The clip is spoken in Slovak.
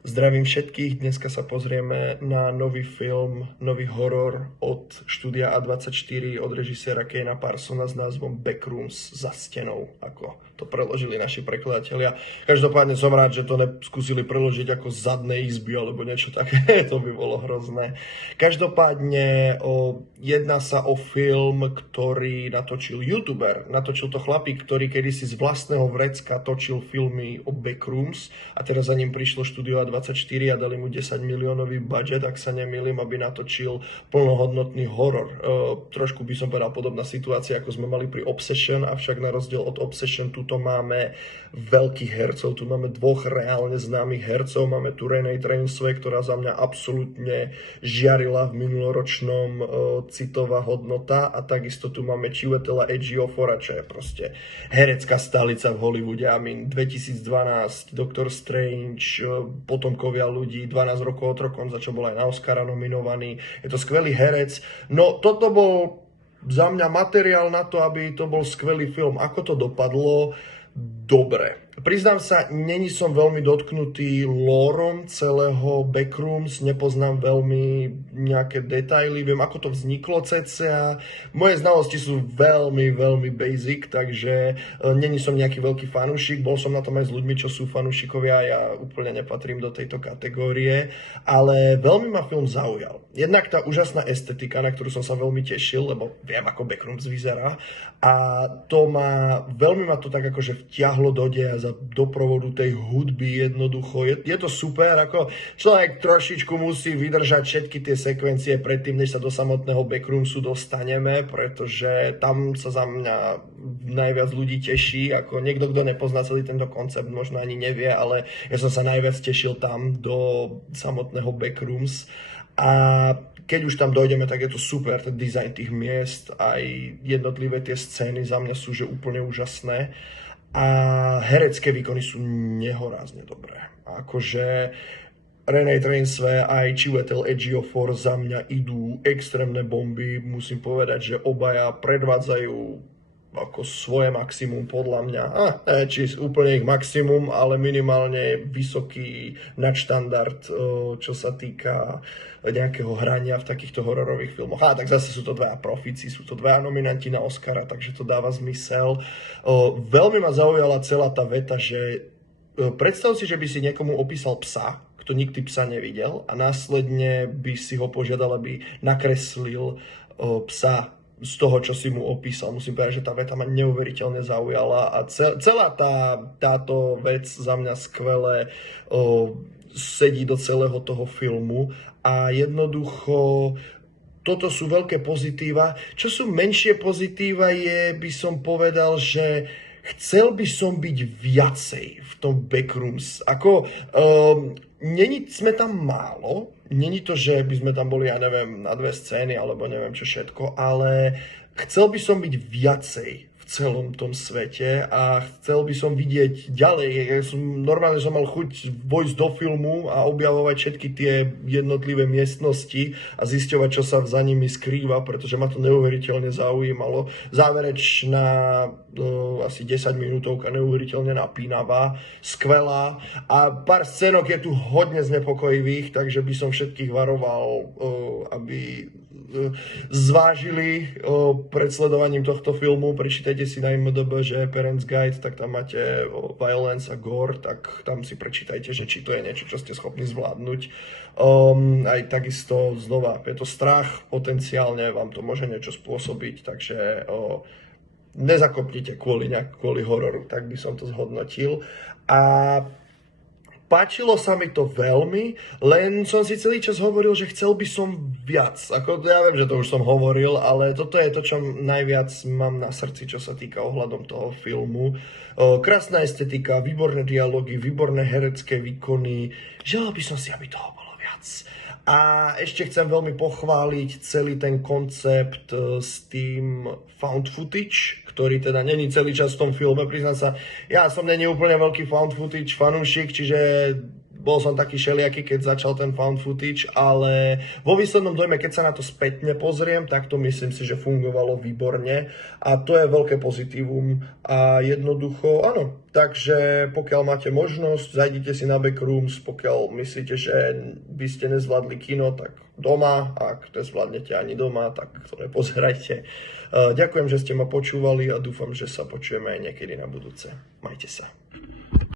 Zdravím všetkých, dneska sa pozrieme na nový film, nový horor od štúdia A24 od režiséra Kena Parsona s názvom Backrooms, za stenou, ako to preložili naši prekladatelia. Každopádne som rád, že to neskúsili preložiť ako zadné izby alebo niečo také, to by bolo hrozné. Každopádne jedná sa o film, ktorý natočil youtuber, natočil to chlapík, ktorý kedysi z vlastného vrecka točil filmy o Backrooms a teraz za ním prišlo štúdio A24 a dali mu 10 miliónový budget, ak sa nemýlim, aby natočil plnohodnotný horor. Trošku by som povedal podobná situácia, ako sme mali pri Obsession, avšak na rozdiel od Obsession tuto máme veľkých hercov, tu máme dvoch reálne známych hercov, máme tu Renée Trainsway, ktorá za mňa absolútne žiarila v minuloročnom citová hodnota, a takisto tu máme Chiwetel'a Ejiophora, čo je proste herecká stolica v Hollywoode. 2012, Doctor Strange, Potomkovia ľudí, 12 rokov otrokom, za čo bol aj na Oscara nominovaný. Je to skvelý herec. No toto bol za mňa materiál na to, aby to bol skvelý film. Ako to dopadlo? Dobre. Priznám sa, není som veľmi dotknutý lórom celého Backrooms, nepoznám veľmi nejaké detaily, viem, ako to vzniklo cca. Moje znalosti sú veľmi, veľmi basic, takže není som nejaký veľký fanúšik, bol som na tom aj s ľuďmi, čo sú fanúšikovia, ja úplne nepatrím do tejto kategórie, ale veľmi ma film zaujal. Jednak tá úžasná estetika, na ktorú som sa veľmi tešil, lebo viem, ako Backrooms vyzerá, a veľmi ma to tak akože vtiahlo do deja za doprovodu tej hudby jednoducho. Je to super, ako človek trošičku musí vydržať všetky tie sekvencie predtým, než sa do samotného Backroomsu dostaneme, pretože tam sa za mňa najviac ľudí teší, ako niekto, kto nepozná celý tento koncept, možno ani nevie, ale ja som sa najviac tešil tam do samotného Backrooms. A keď už tam dojdeme, tak je to super, ten dizajn tých miest, aj jednotlivé tie scény za mňa sú že úplne úžasné. A herecké výkony sú nehorázne dobré. Akože Renée Trainsway aj Chiwetel Ejiophor za mňa idú extrémne bomby. Musím povedať, že obaja predvádzajú ako svoje maximum podľa mňa. Či úplne ich maximum, ale minimálne vysoký nadštandard, čo sa týka nejakého hrania v takýchto hororových filmoch. Tak zase sú to dvaja profíci, sú to dvaja nominanti na Oscara, takže to dáva zmysel. Veľmi ma zaujala celá tá veta, že predstav si, že by si niekomu opísal psa, kto nikdy psa nevidel, a následne by si ho požiadal, aby nakreslil psa z toho, čo si mu opísal. Musím povedať, že tá veta ma neuveriteľne zaujala a celá táto vec za mňa skvele sedí do celého toho filmu a jednoducho toto sú veľké pozitíva. Čo sú menšie pozitíva je, by som povedal, že chcel by som byť viacej v tom Backrooms. Sme tam málo, není to, že by sme tam boli, ja neviem, na dve scény, alebo neviem čo všetko, ale chcel by som byť viacej v celom tom svete a chcel by som vidieť ďalej. Normálne som mal chuť vojsť do filmu a objavovať všetky tie jednotlivé miestnosti a zisťovať, čo sa za nimi skrýva, pretože ma to neuveriteľne zaujímalo. Záverečná asi 10 minútovka, neuveriteľne napínavá, skvelá a pár scénok je tu hodne znepokojivých, takže by som všetkých varoval, aby zvážili pred sledovaním tohto filmu. Prečítajte si na IMDb, že Parents Guide, tak tam máte violence a gore, tak tam si prečítajte, že či to je niečo, čo ste schopní zvládnuť. Aj takisto znova, je to strach, potenciálne vám to môže niečo spôsobiť, takže nezakopnite kvôli hororu, tak by som to zhodnotil. A páčilo sa mi to veľmi, len som si celý čas hovoril, že chcel by som viac. Ja viem, že to už som hovoril, ale toto je to, čo najviac mám na srdci, čo sa týka ohľadom toho filmu. Krásna estetika, výborné dialógy, výborné herecké výkony. Želal by som si, aby toho bolo viac. A ešte chcem veľmi pochváliť celý ten koncept s tým found footage, ktorý teda není celý čas v tom filme, priznám sa, ja som není úplne veľký found footage fanúšik, čiže bol som taký šeliaký, keď začal ten found footage, ale vo výslednom dojme, keď sa na to spätne pozriem, tak to myslím si, že fungovalo výborne a to je veľké pozitívum a jednoducho, áno. Takže pokiaľ máte možnosť, zajdite si na Backrooms, pokiaľ myslíte, že by ste nezvládli kino, tak doma, ak nezvládnete ani doma, tak to nepozerajte. Ďakujem, že ste ma počúvali a dúfam, že sa počujeme aj niekedy na budúce. Majte sa.